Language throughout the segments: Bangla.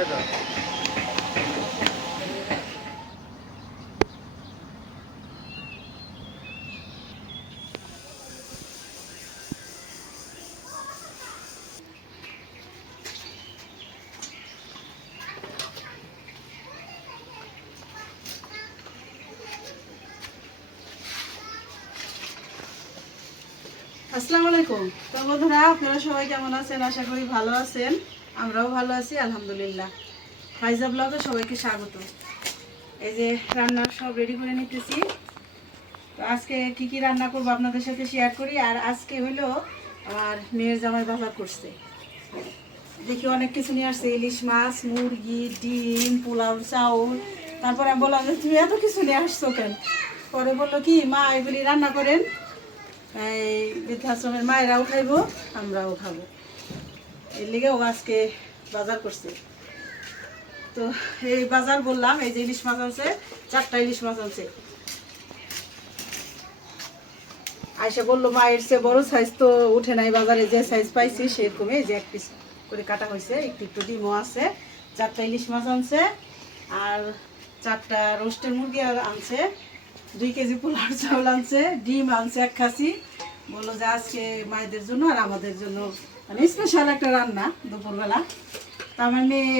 আসসালামু আলাইকুম। তো বন্ধুরা, আপনারা সবাই কেমন আছেন? আশা করি ভালো আছেন। আমরাও ভালো আছি আলহামদুলিল্লাহ। ফাইজা ব্লগে সবাইকে স্বাগত। এই যে রান্নার সব রেডি করে নিতেছি। তো আজকে কি কি রান্না করবো আপনাদের সাথে শেয়ার করি। আর আজকে হলো আমার মেয়ের জামাই বাজার করছে, দেখি অনেক কিছু নিয়ে আসছে, ইলিশ মাছ, মুরগি, ডিম, পোলাও, চাউল। তারপরে আমি বললাম যে তুমি এত কিছু নিয়ে আসছো কেন? পরে বললো কি, মা এগুলি রান্না করেন, এই বৃদ্ধাশ্রমের মায়েরাও খাইবো, আমরাও খাবো, এর লিগে ও আজকে বাজার করছে। তো এই বাজার বললাম, এই যে ইলিশ মাছ আনছে, 4টা ইলিশ মাছ আনছে। আয়সা বললো মায়ের চেয়ে বড় সাইজ তো উঠে নাই বাজারে, যে সাইজ পাইছি সেরকমই, যে 1 পিস করে কাটা হয়েছে, একটু একটু ডিমও আছে। 4টা ইলিশ মাছ আনছে, আর 4টা রোস্টের মুরগি আনছে, 2 কেজি পোলার চাউল আনছে, ডিম আনছে 1 খাসি। বললো যে আজকে মায়েদের জন্য আর আমাদের জন্য মানে স্পেশাল একটা রান্না দুপুরবেলা। তো আমার মেয়ে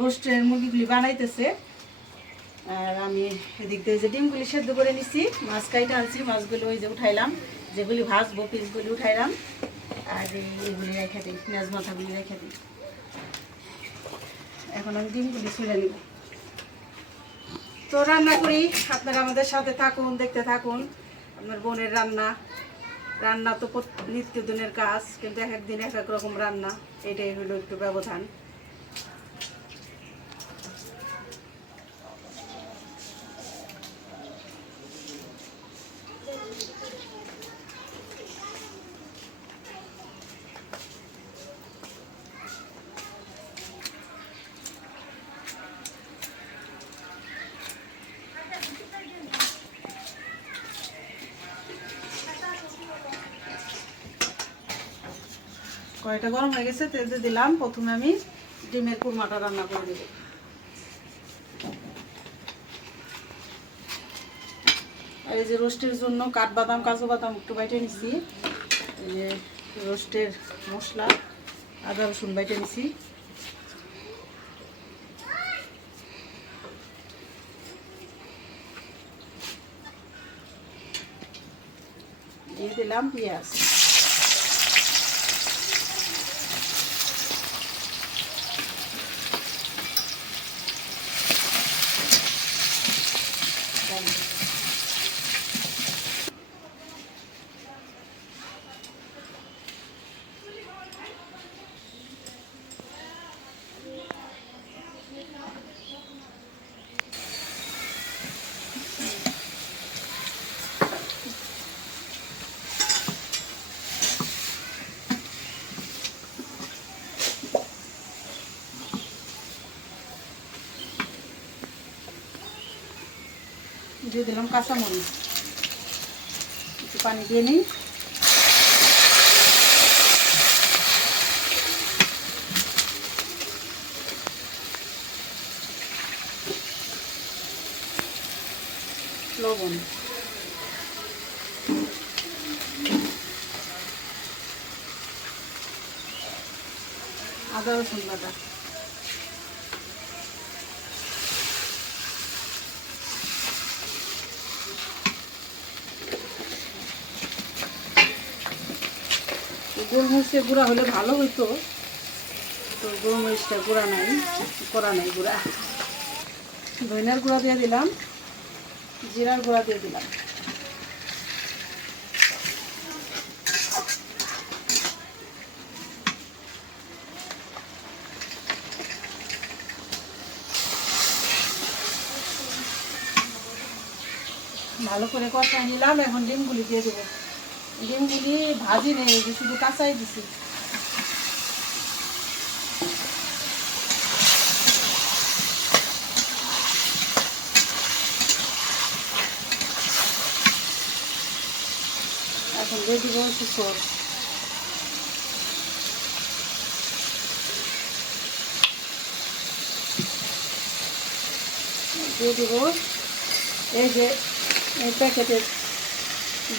রোস্টের মুরগিগুলি বানাইতেছে, আর আমি এদিক দিয়ে যে ডিমগুলি সেদ্ধ করে নিচ্ছি। মাছ কাইটা আনছি, মাছগুলো ওই যে উঠাইলাম, যেগুলি ভাজবো পিসগুলি উঠাইলাম, আর এইগুলি রেখে দিই, পেঁয়াজ মাথাগুলি রেখে দিই। এখন আমি ডিমগুলি ছুলে নিব। তো রান্না করি, আপনারা আমাদের সাথে থাকুন, দেখতে থাকুন। আপনার বোনের রান্না, রান্না তো নিত্যদিনের কাজ, কিন্তু এক একদিন এক এক রকম রান্না, এটাই হলো একটু ব্যবধান। কড়াইটা গরম হয়ে গেছে, তেল দিয়ে দিলাম। প্রথমে আমি ডিমের কুরমাটা রান্না করে দেব। আর এই যে রোস্টের জন্য কাঠবাদাম, কাজু বাদাম একটু বাইটে নিছি। এই যে রোস্টের মশলা, আদা রসুন বাইটে নিছি। দিয়ে দিলাম পেঁয়াজ। দিয়ে দিলাম কাঁচামরিচ, একটু পানি দিয়ে নিই। লবণ, আদা রসুন বাটা, গোলমরিচের গুঁড়া হলে ভালো হইতো, তো গোলমরিচটা গুঁড়া নাই, করা নাই গুঁড়া। ধনিয়ার গুঁড়া দিয়ে দিলাম, জিরার গুঁড়া দিয়ে দিলাম। ভালো করে কষাই নিলাম। এখন ডিমগুলি দিয়ে দেবো। ডিমগুলি ভাজি নেই, যে শুধু কাঁচাই দিছি। এখন দিয়ে দিব একটু সস। দিয়ে দেবো এই যে এই প্যাকেটের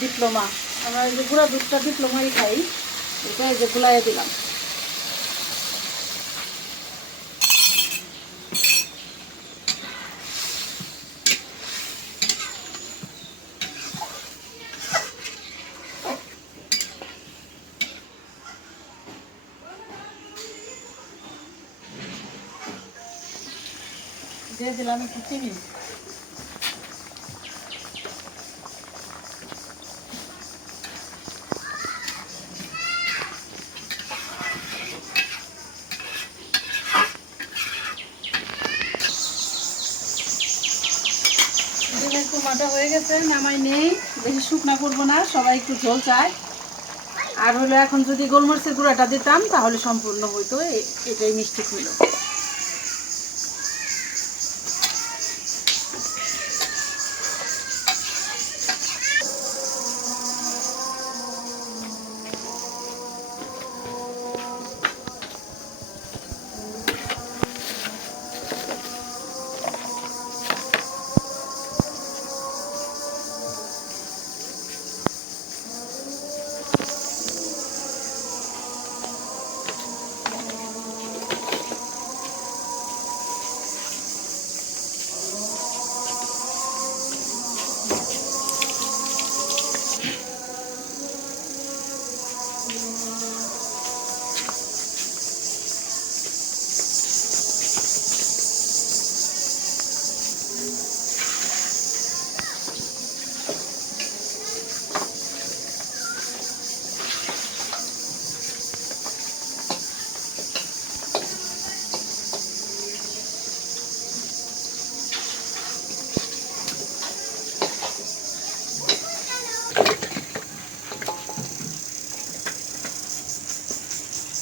ডিপ্লোমা, আমরা এই যে গুঁড়া দুধটা ডিপ্লোমাই খাই, এটা এই যে গুলাইয়ে দিলাম। দিয়ে দিলাম একটু চিনি। কুরমাটা হয়ে গেছে, নামাই নেই, বেশি শুকনা করবো না, সবাই একটু ঝোল চায়। আর হলো এখন যদি গোলমরিচের গুঁড়াটা দিতাম তাহলে সম্পূর্ণ হইতো, এটাই মিষ্টি হইল।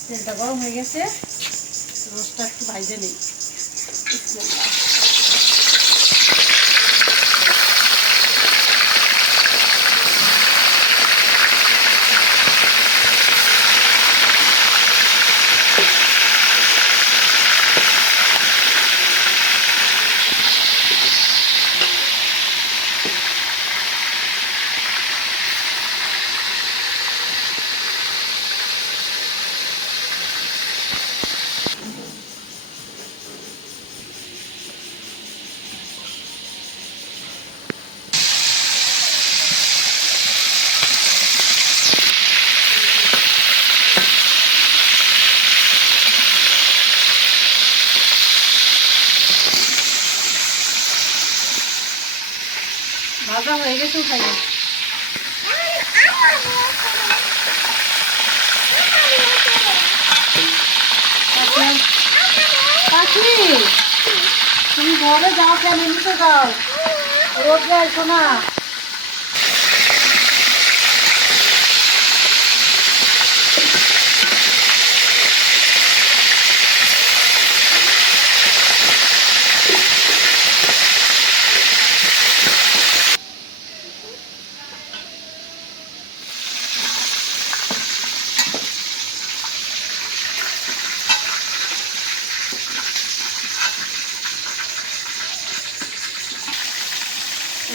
তেলটা গরম হয়ে গেছে, রোস্টটা একটু ভাজে নিই। ভাজা হয়ে গেছে, উঠাই পাখি। তুমি ঘরে যাও কেন, নিচে যাও, রোদ যাইছো না।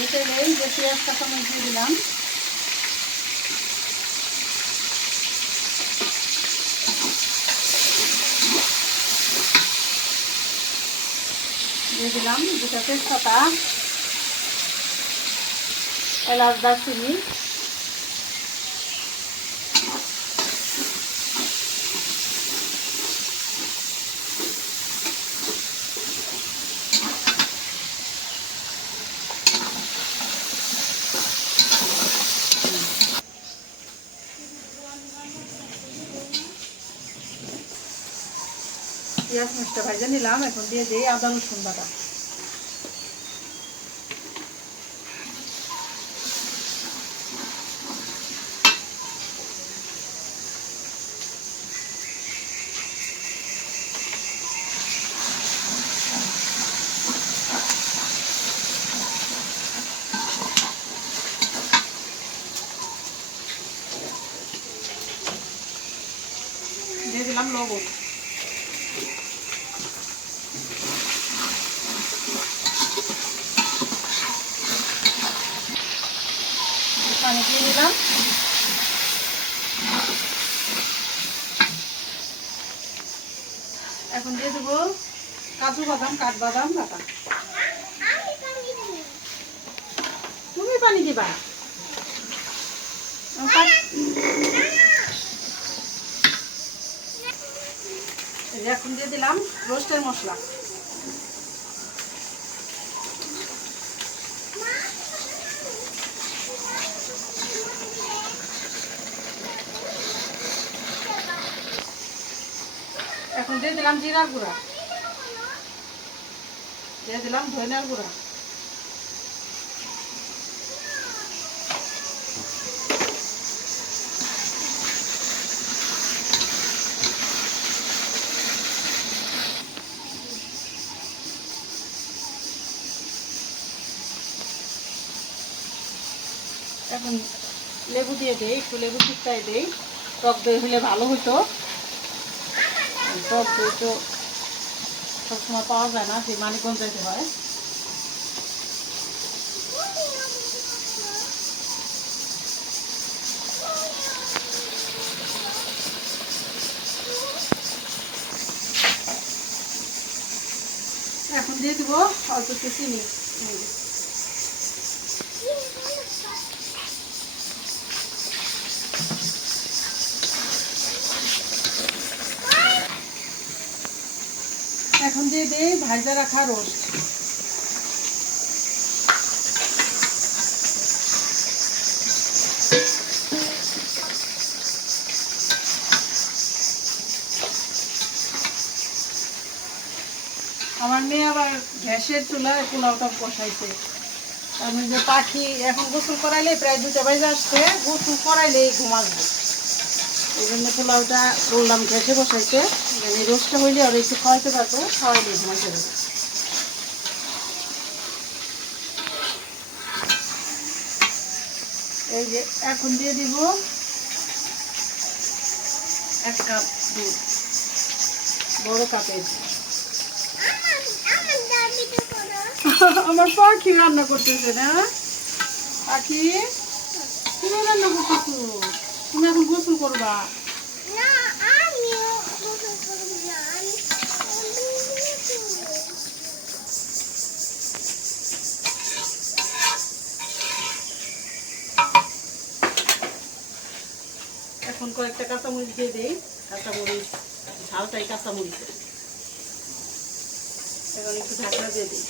এই তেলে যে পেঁয়াজ কাঁচামরিচ দিয়ে দিলাম, দিয়ে দিলাম দুটা তেজপাতা, এলাচ, দারচিনি, পেঁয়াজ মরিচটা ভাজা নিলাম। এখন দিয়ে দিই আদা রসুন বাটা। দিয়ে দিলাম লবণ। পানি দিয়ে দিলাম। এখন দিয়ে দেবো কাজু বাদাম, কাঠবাদাম বাটা। তুমি পানি দিবা। এখন দিয়ে দিলাম রোস্টের মশলা। এখন দিয়ে দিলাম জিরার গুঁড়া, দিয়ে দিলাম ধনিয়ার গুঁড়া, এখন লেবু দিয়ে দেই, একটু লেবু চিপটাই দেই। টক দই হলে ভালো হতো, টক দই তো সবসময় পাওয়া যায় না, সেই মানিকগঞ্জ যেতে হয়। এখন দিয়ে দিব অল্প একটু চিনি। এখন দিয়ে দিই ভাজা রাখা রোস্ট। আমার মেয়ে আবার গ্যাসের চুলায় পোলাওটা বসাইছে। আমি যে পাখি এখন গোসল করাইলে প্রায় 2টা বাজে আসছে, গোসল করাইলে ঘুমাবো, এই জন্য পোলাওটা বললাম গ্যাসে বসাইতে, মানে রোস্টটা হইলে আর একটু খাওয়াইতে পারবো, খাওয়াইলে ঘুমাইতে পারবো। এই যে এখন দিয়ে দিব 1 কাপ দুধ, বড় কাপের। আমার পাখি রান্না করতেছে না, পাখি তুমি রান্না করতেছো, তুমি এখন গোসল করবা। এখন কয়েকটা কাঁচামরিচ দিয়ে দিই, কাঁচামরিচ ঝালটাই কাঁচামরিচ। এখন একটু ঢাকনা দিয়ে দিই।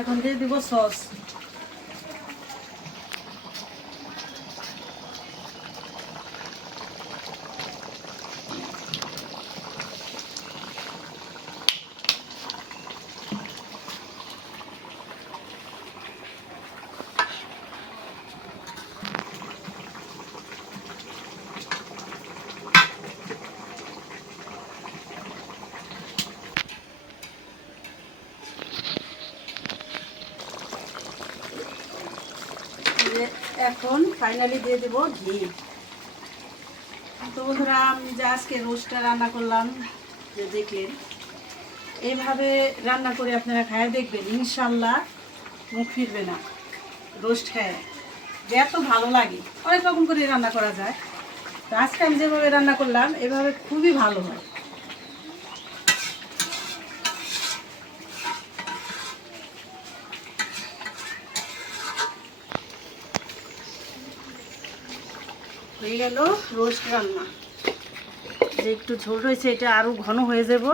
এখন দিয়ে দিব সস। এখন ফাইনালি দিয়ে দেব ঘি। তো বন্ধুরা, আমি যে আজকে রোস্টটা রান্না করলাম, যে দেখলেন, এইভাবে রান্না করে আপনারা খায় দেখবেন, ইনশাল্লাহ মুখ ফিরবে না। রোস্ট খায় যে এত ভালো লাগে, অনেক রকম করে রান্না করা যায়, তো আজকে আমি যেভাবে রান্না করলাম এভাবে খুবই ভালো হয়। হয়ে গেল রোস্ট রান্না। যে একটু ঝোল রয়েছে, এটা আরও ঘন হয়ে যাব।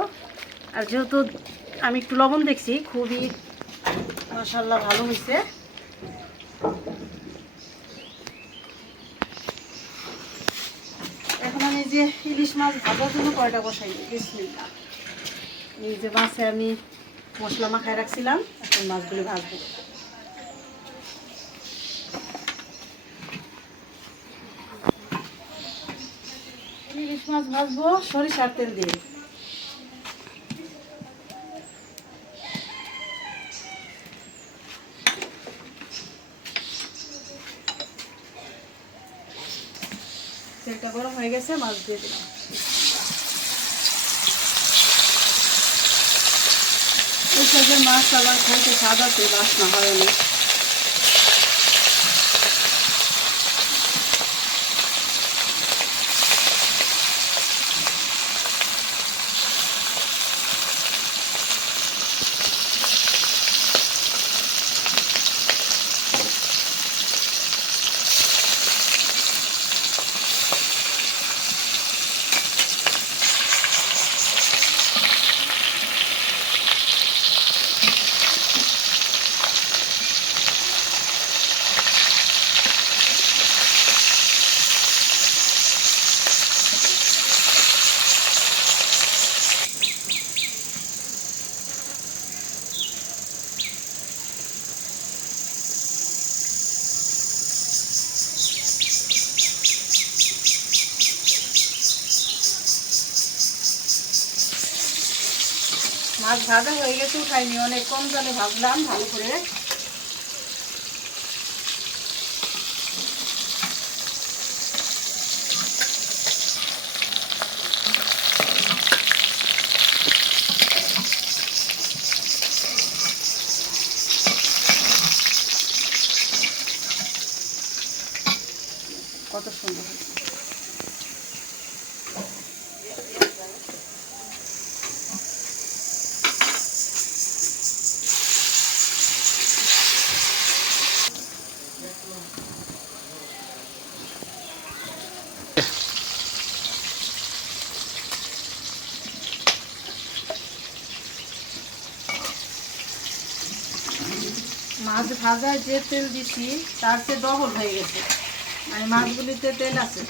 আর যেহেতু আমি একটু লবণ দেখছি, খুবই মাশাআল্লাহ ভালো হয়েছে। এখন আমি যে ইলিশ মাছ ভাজার জন্য কয়টা বসাই বিসমিল্লাহ। এই যে মাছে আমি মশলা মাখায় রাখছিলাম, এখন মাছগুলি ভাজবো। ইলিশ মাছ ভাজবো সরিষার তেল দিয়ে। তেলটা গরম হয়ে গেছে, মাছ দিয়ে দিলাম। এই সাইজের মাছ আবার খাইতে সাদা তেল বাসনা হয় না। মাছ ভাজা হয়ে গেছে, উঠাইনি, অনেক কম জলে ভাজলাম ভালো করে। কত সুন্দর মাছ ভাজায় যে তেল দিছি তার চেয়ে ডবল হয়ে গেছে, মানে মাছগুলিতে তেল আছে।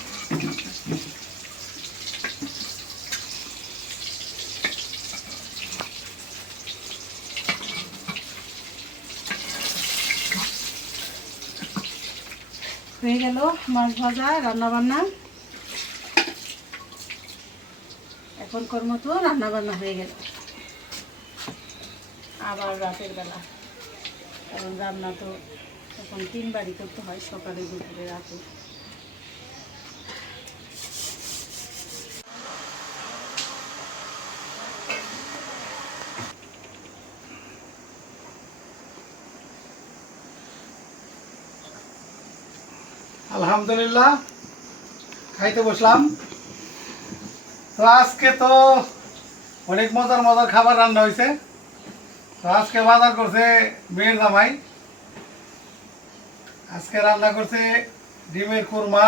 হয়ে গেল মাছ ভাজা রান্না বান্না। এখন মতো রান্না বান্না হয়ে গেল। আবার রাতের বেলা, কারণ রান্না তো এখন 3 বারই করতে হয়, সকালে, দুপুরে, রাতে। আলহামদুলিল্লাহ খাইতে বসলাম। তো আজকে তো অনেক মজার মজার খাবার রান্না হয়েছে। তো আজকে বাজার করছে মেয়ের জামাই। আজকে রান্না করছে ডিমের কুরমা,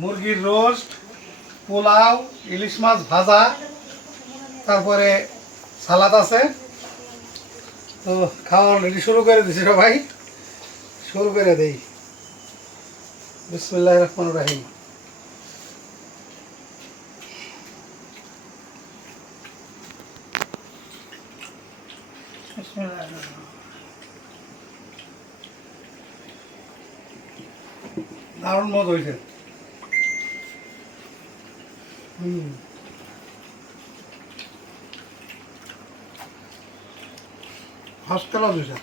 মুরগির রোস্ট, পোলাও, ইলিশ মাছ ভাজা, তারপরে সালাদ আছে। তো খাওয়া অলরেডি শুরু করে দিছে সবাই, শুরু করে দেই। বিসমিল্লাহির রহমানির রহিম। দারুণ মজা হয়েছে। ফার্স্ট ক্লাস হয়েছে।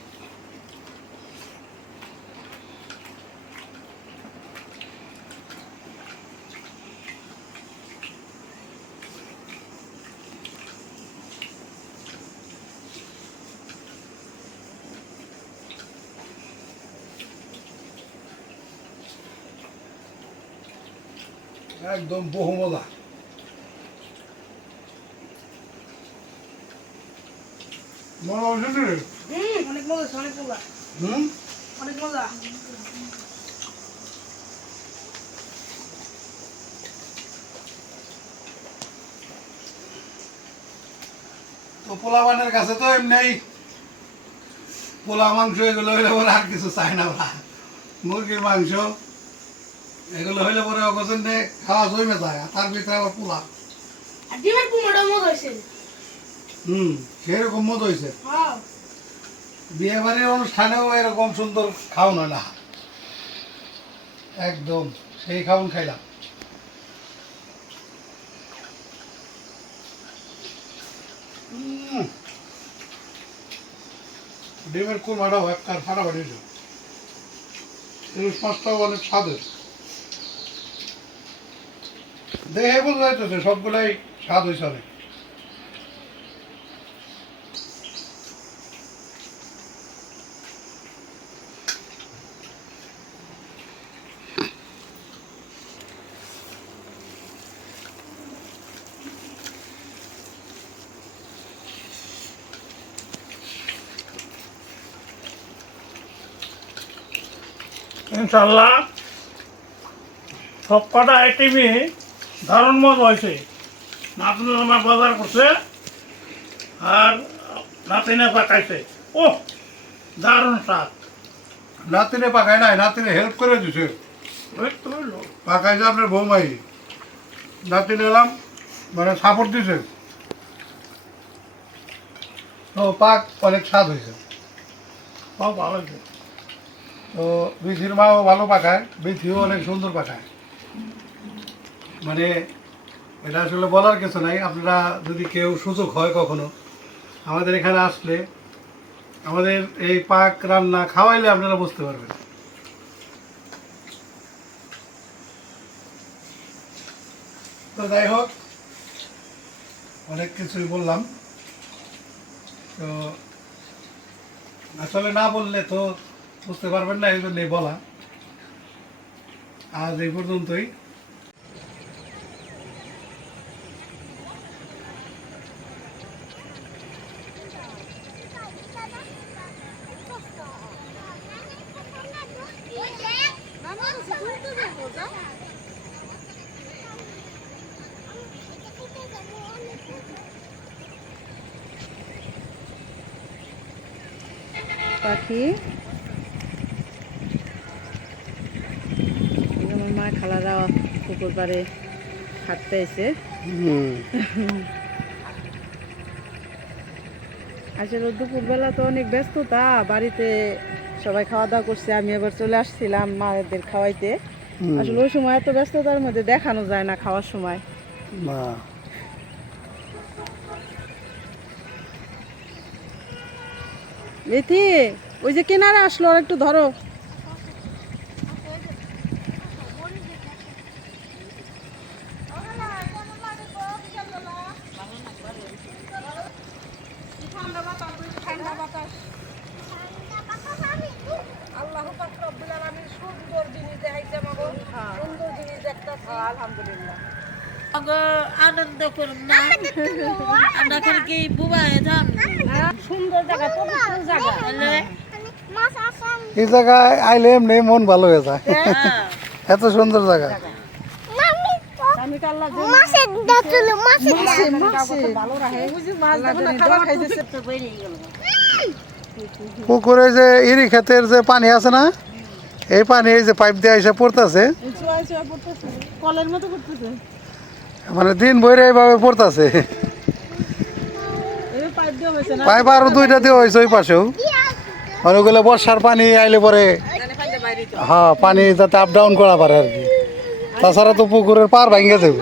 একদম বহু মজা। অনেক মজা, অনেক মজা, অনেক মজা। তো পোলাপানের কাছে তো এমনি পোলা মাংস এগুলো হইলে পরে আর কিছু চাই না ওরা। মুরগির মাংস এগুলো হইলে পরে অকজন খাওয়া জমে যায়, আর তার ভিতরে আবার পোলা। সেরকম মত হয়েছে। বিয়ে বাড়ির অনুষ্ঠানেও এরকম সুন্দর খাওয়ান হয় না। একদম সেই খাওয়ান খাইলাম। ডিমের কুরমাটাও একটার ফাটাফাটি হয়েছে। ইলিশ মাছটাও অনেক স্বাদের। দেখে বোঝা যাইতেছে সবগুলাই স্বাদ হয়েছে অনেক। ইনশাল্লাহ সব কটা আইটেমই দারুণ মজা হয়েছে। নাতনি আমার বাজার করছে আর নাতিনে পাকাইছে। ও দারুণ স্বাদ। নাতিনে পাকায় নাই, নাতিনে হেল্প করে দিছে। ওই তো হইলো। পাকাইছে আপনার বৌমাই, নাতিনে এলাম মানে সাপোর্ট দিছে। তো পাক অনেক স্বাদ হয়েছে। সব ভালো হয়েছে। তো বিথির মাও ভালো পাকায়, বিথিও অনেক সুন্দর পাকায়। মানে এটা আসলে বলার কিছু নাই। আপনারা যদি কেউ সুযোগ হয় কখনো আমাদের এখানে আসলে আমাদের এই পাক রান্না খাওয়াইলে আপনারা বুঝতে পারবেন। তো যাই হোক, অনেক কিছুই বললাম। তো আসলে না বললে তো বুঝতে পারবেন না, এই জন্যই বলা। আজ এই পর্যন্তই। পাখি আমার মা খালারা পুকুর পাড়ে হাঁটতে এসে আসলে দুপুরবেলা তো অনেক ব্যস্ততা, বাড়িতে সবাই খাওয়া দাওয়া করছে, আমি আবার চলে আসছিলাম মায়েদের খাওয়াইতে। আসলে ওই সময় এত ব্যস্ততার মধ্যে দেখানো যায় না খাওয়ার সময়। বেথি ওই যে কিনারে আসলো, আর একটু ধরো। আলহামদুলিল্লাহ আনন্দ করুন না আমরা করে কি বুবাই যান সুন্দর জায়গা পবিত্র জায়গা এই জায়গায় আইলে এমনি মন ভালো হয়ে যায়। এত সুন্দর জায়গা। পুকুরে যে ইরি ক্ষেতের যে পানি আছে না, এই পানি এই যে পাইপ দিয়ে এসে পড়তেছে, কলের মতো করতেছে, মানে দিন বইরে এইভাবে পড়তেছে। পাইপ দেওয়া হয়েছে না, পাইপ আরো দুইটা দিয়ে হয়েছে ওই পাশেও। মানে ওগুলো বর্ষার পানি আইলে পরে হ্যাঁ পানি যাতে আপ ডাউন করা পারে আর কি। তাছাড়া তো পুকুরের পার ভাঙে যাবে।